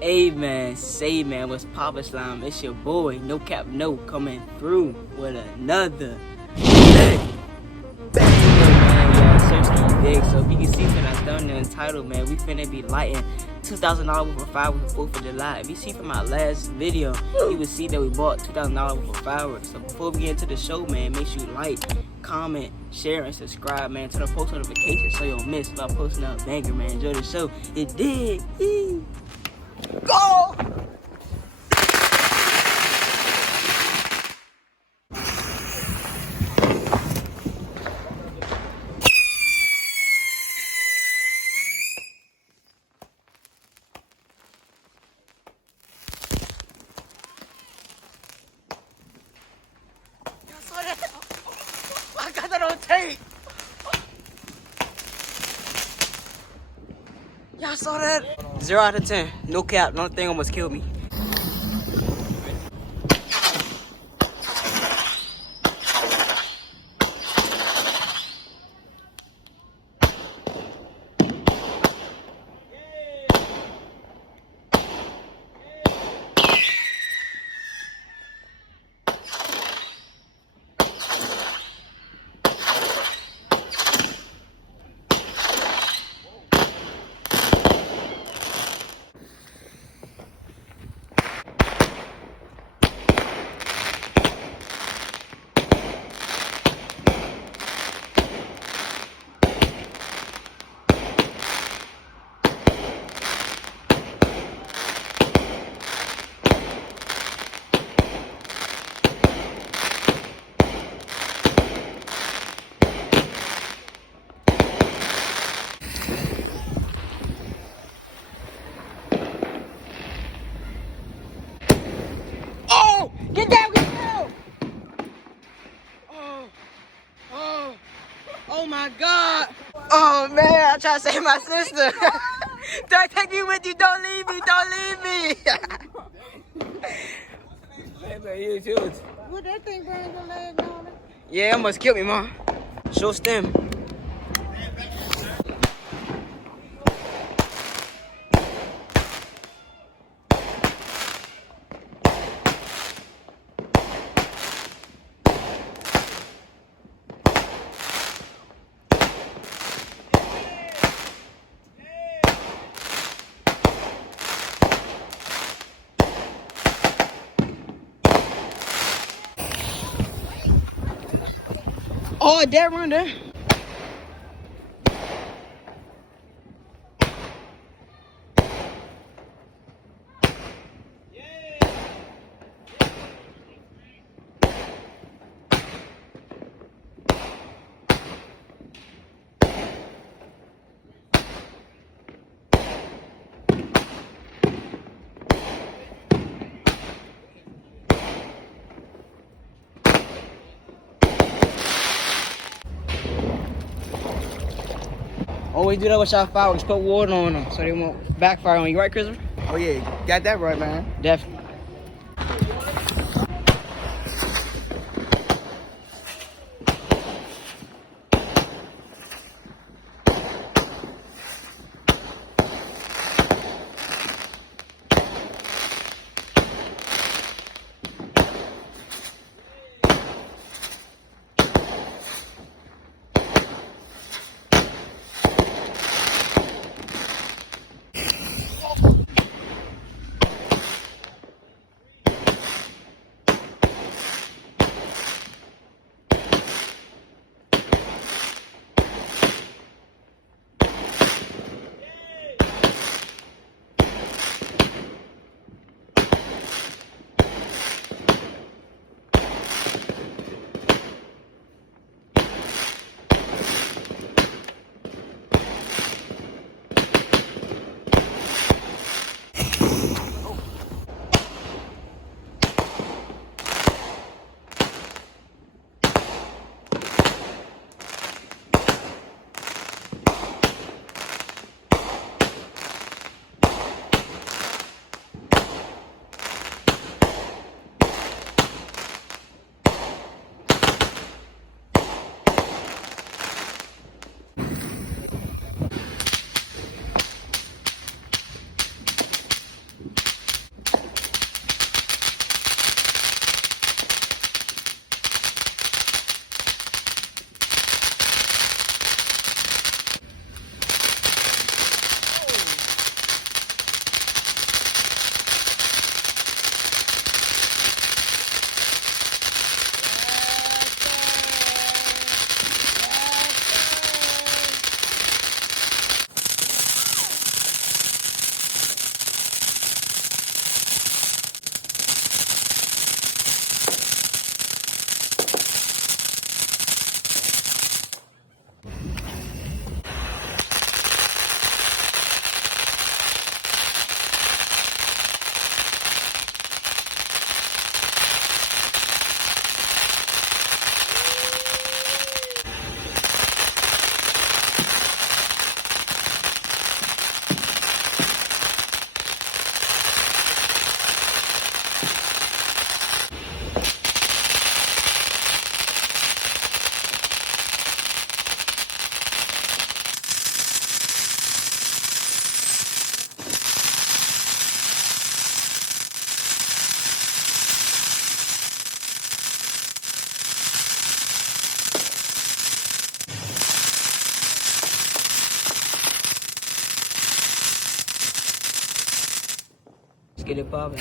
Hey man, say man, what's poppin' slime? It's your boy, No Cap No, coming through with another video, man. Y'all search these digs. So if you can see from that thumbnail and title, man, we finna be lighting $2,000 worth of fireworks for 4th of July. If you see from our last video, you will see that we bought $2,000 worth of fireworks. So before we get into the show, man, make sure you like, comment, share, and subscribe, man. Turn on post notifications so you don't miss about posting out a banger, man. Enjoy the show. It did. Go! I got that on tape. Y'all saw that? 0 out of 10. No cap. No thing almost killed me. Oh! Get down! Get down! Oh my God! Oh man, I try to save my sister. Don't take me with you. Don't leave me. Don't leave me. Would that thing bring your leg on it? Yeah, almost killed me, Mom. Show stem. Oh, dead run there. Always do that with shot fireworks. Put water on them so they won't backfire on you, right, Christopher? Oh yeah, got that right, man. Definitely. get it poppin'.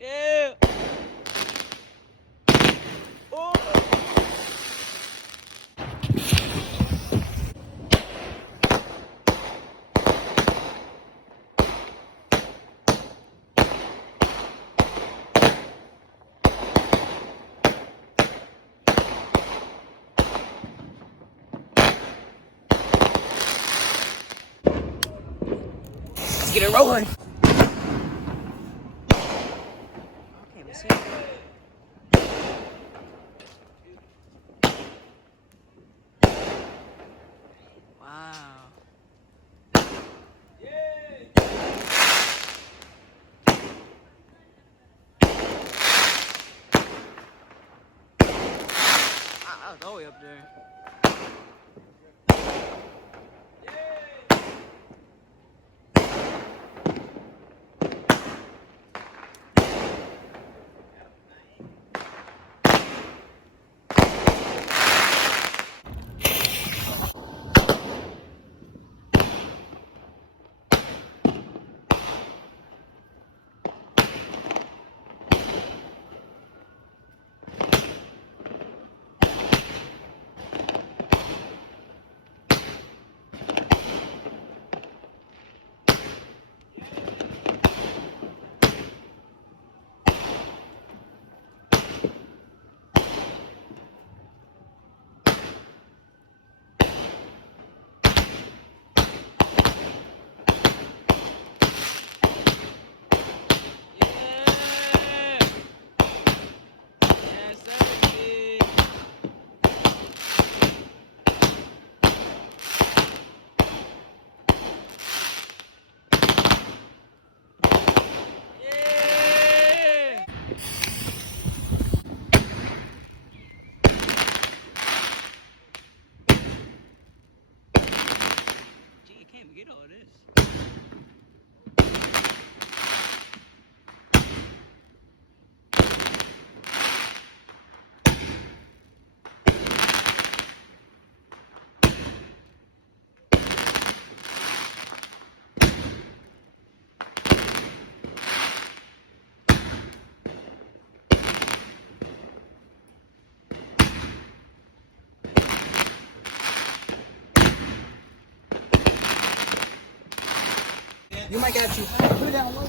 Yeah. Oh. Let's get it rolling. Okay, let's see. Wow. I was all the way up there. Get all this. You might got you. Put it down low.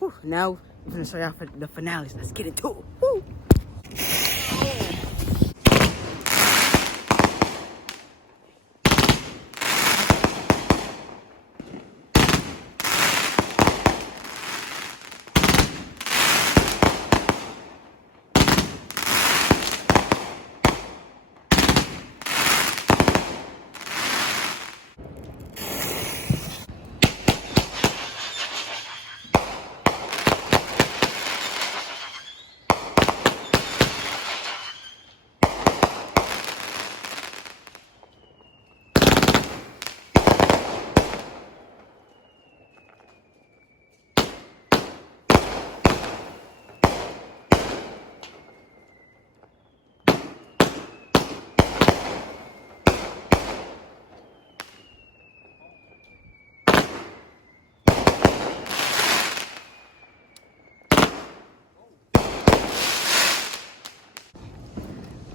Whew, now we're gonna show y'all for the finales. Let's get into it. Woo.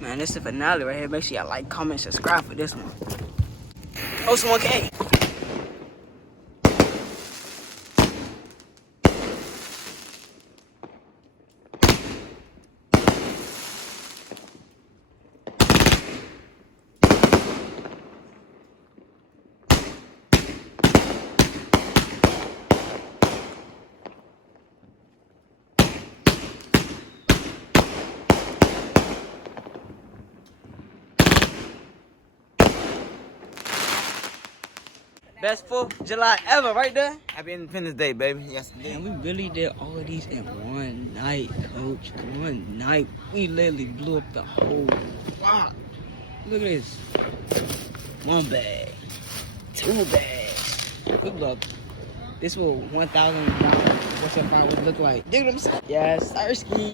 Man, this is the finale right here. Make sure y'all like, comment, subscribe for this one. Oh, someone came. Best 4th of July ever, right there. Happy Independence Day, baby. Yes, Man, we really did all of these in one night, coach. One night. We literally blew up the whole block. Look at this. 1 bag. 2 bags. We blew up. This was $1,000. What's that fireworks look like? Dig what I'm saying? Yes, Sirski.